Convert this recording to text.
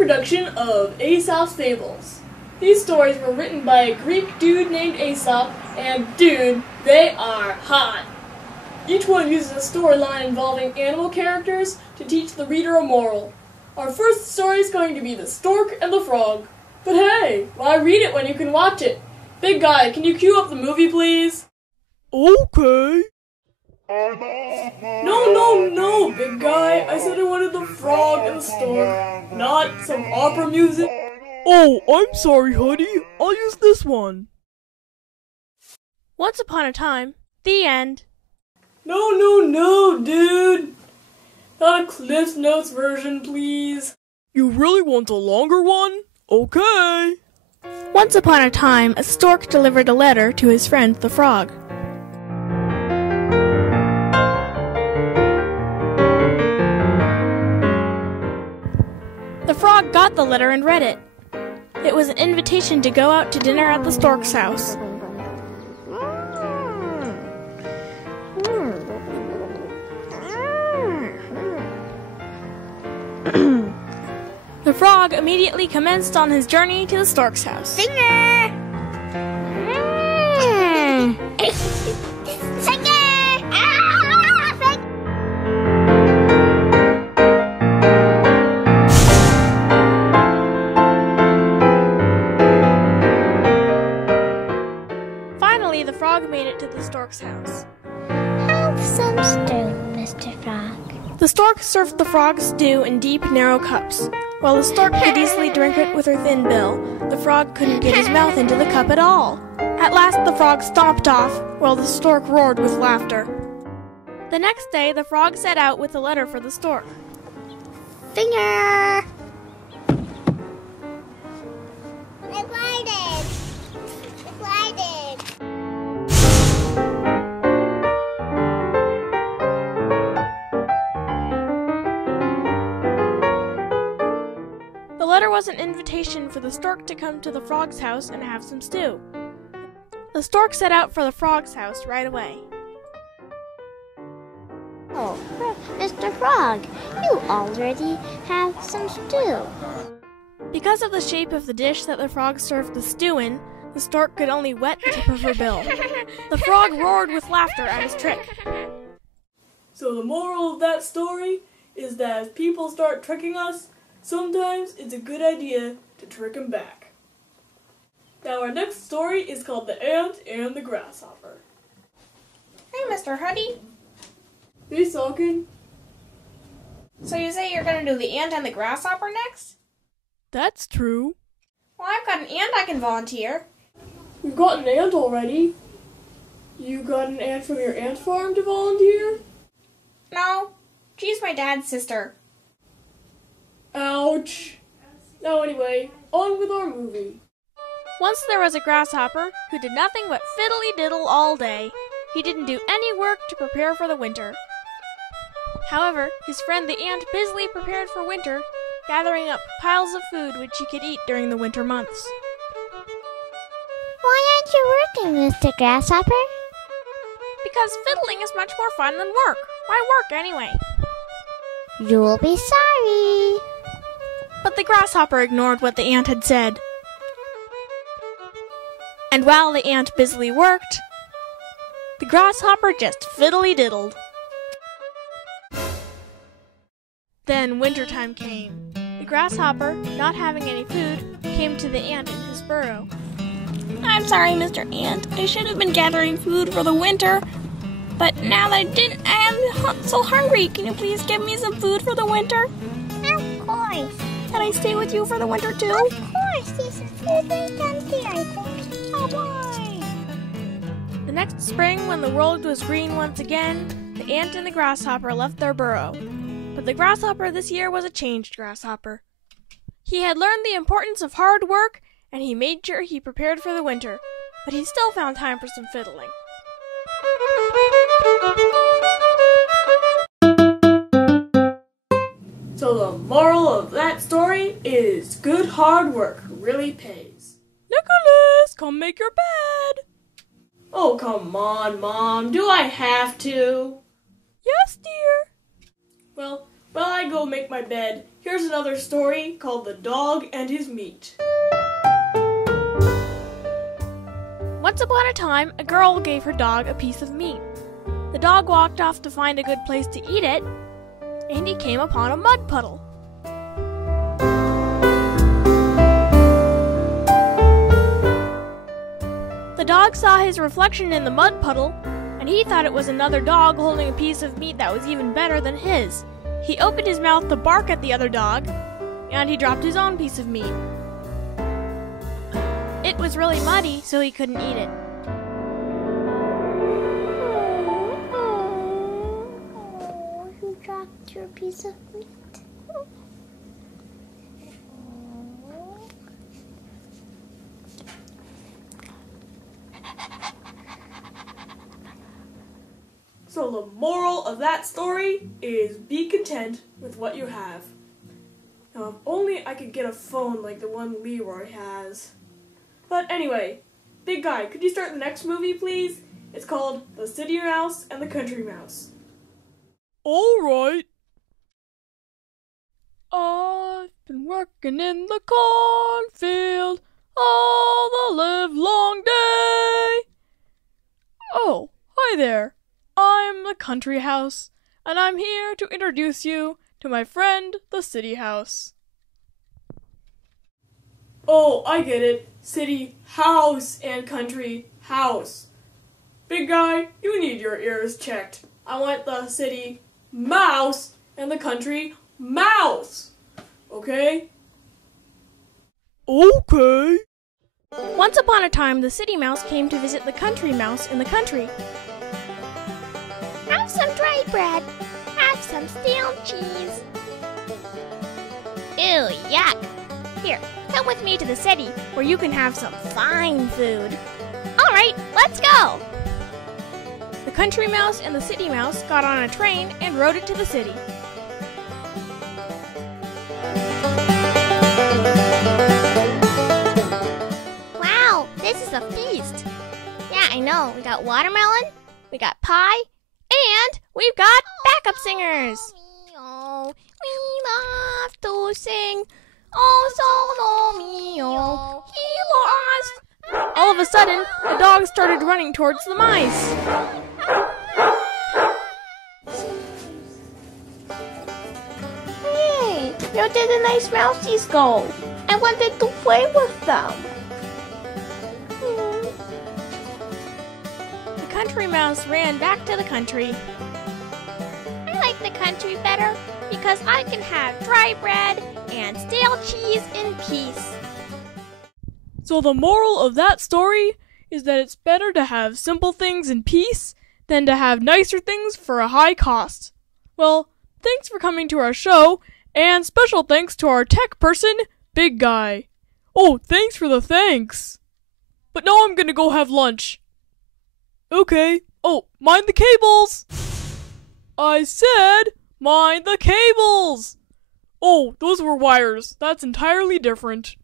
production of Aesop's Fables. These stories were written by a Greek dude named Aesop, and dude, they are hot. Each one uses a storyline involving animal characters to teach the reader a moral. Our first story is going to be The Stork and the Frog. But hey, why read it when you can watch it? Big guy, can you cue up the movie, please? Okay. No, big guy. I said I wanted the frog and the stork, not some opera music. Oh, I'm sorry, honey. I'll use this one. Once upon a time, the end. No, dude. Not a Cliff Notes version, please. You really want a longer one? Okay. Once upon a time, a stork delivered a letter to his friend the frog. The frog got the letter and read it. It was an invitation to go out to dinner at the stork's house. The frog immediately commenced on his journey to the stork's house. Singer! Finally, the frog made it to the stork's house. Have some stew, Mr. Frog. The stork served the frog stew in deep, narrow cups. While the stork could easily drink it with her thin bill, the frog couldn't get his mouth into the cup at all. At last the frog stomped off, while the stork roared with laughter. The next day, the frog set out with a letter for the stork. Finger! I glided! The letter was an invitation for the stork to come to the frog's house and have some stew. The stork set out for the frog's house right away. Oh, Mr. Frog, you already have some stew. Because of the shape of the dish that the frog served the stew in, the stork could only wet the tip of her bill. The frog roared with laughter at his trick. So the moral of that story is that if people start tricking us, sometimes it's a good idea to trick them back. Now our next story is called The Ant and the Grasshopper. Hey, Mr. Hoodie. Hey, Salkin. So you say you're going to do the ant and the grasshopper next? That's true. Well, I've got an ant I can volunteer. We've got an ant already. You got an ant from your ant farm to volunteer? No, she's my dad's sister. Ouch. Now anyway, on with our movie. Once there was a grasshopper who did nothing but fiddly-diddle all day. He didn't do any work to prepare for the winter. However, his friend the ant busily prepared for winter, gathering up piles of food which he could eat during the winter months. Why aren't you working, Mr. Grasshopper? Because fiddling is much more fun than work. Why work anyway? You'll be sorry. But the grasshopper ignored what the ant had said. And while the ant busily worked, the grasshopper just fiddly-diddled. Then wintertime came. The grasshopper, not having any food, came to the ant in his burrow. I'm sorry, Mr. Ant. I should have been gathering food for the winter. But now that I didn't, I am so hungry. Can you please give me some food for the winter? Of course. Can I stay with you for the winter too? Of course. There's some food right down here, I think. Oh, boy. The next spring, when the world was green once again, the ant and the grasshopper left their burrow. But the grasshopper this year was a changed grasshopper. He had learned the importance of hard work, and he made sure he prepared for the winter, but he still found time for some fiddling. So the moral of that story is good hard work really pays. Nicholas, come make your bed. Oh, come on, Mom. Do I have to? Yes, dear. Well, While I go make my bed, here's another story called The Dog and His Meat. Once upon a time, a girl gave her dog a piece of meat. The dog walked off to find a good place to eat it, and he came upon a mud puddle. The dog saw his reflection in the mud puddle, and he thought it was another dog holding a piece of meat that was even better than his. He opened his mouth to bark at the other dog, and he dropped his own piece of meat. It was really muddy, so he couldn't eat it. Oh, you dropped your piece of meat. So the moral of that story is be content with what you have. Now if only I could get a phone like the one Leroy has. But anyway, big guy, could you start the next movie please? It's called The City Mouse and the Country Mouse. Alright. I've been working in the cornfield all the livelong day. Oh, hi there. I'm the country house, and I'm here to introduce you to my friend, the city house. Oh, I get it. City house and country house. Big guy, you need your ears checked. I want the city mouse and the country mouse. Okay? Okay. Once upon a time, the city mouse came to visit the country mouse in the country. Have some dry bread. Have some stale cheese. Ew, yuck. Here, come with me to the city where you can have some fine food. All right, let's go. The country mouse and the city mouse got on a train and rode it to the city. Wow, this is a feast. Yeah, I know. We got watermelon, we got pie, and we've got backup singers. Oh, we love to sing. Oh, solo mio. He lost. All of a sudden, the dog started running towards the mice. Hey, where did the nice mousies go? I wanted to play with them. The country mouse ran back to the country. I like the country better because I can have dry bread and stale cheese in peace. So the moral of that story is that it's better to have simple things in peace than to have nicer things for a high cost. Well, thanks for coming to our show, and special thanks to our tech person, Big Guy. Oh, thanks for the thanks. But now I'm gonna go have lunch. Okay. Oh, mind the cables! I said, mind the cables! Oh, those were wires. That's entirely different.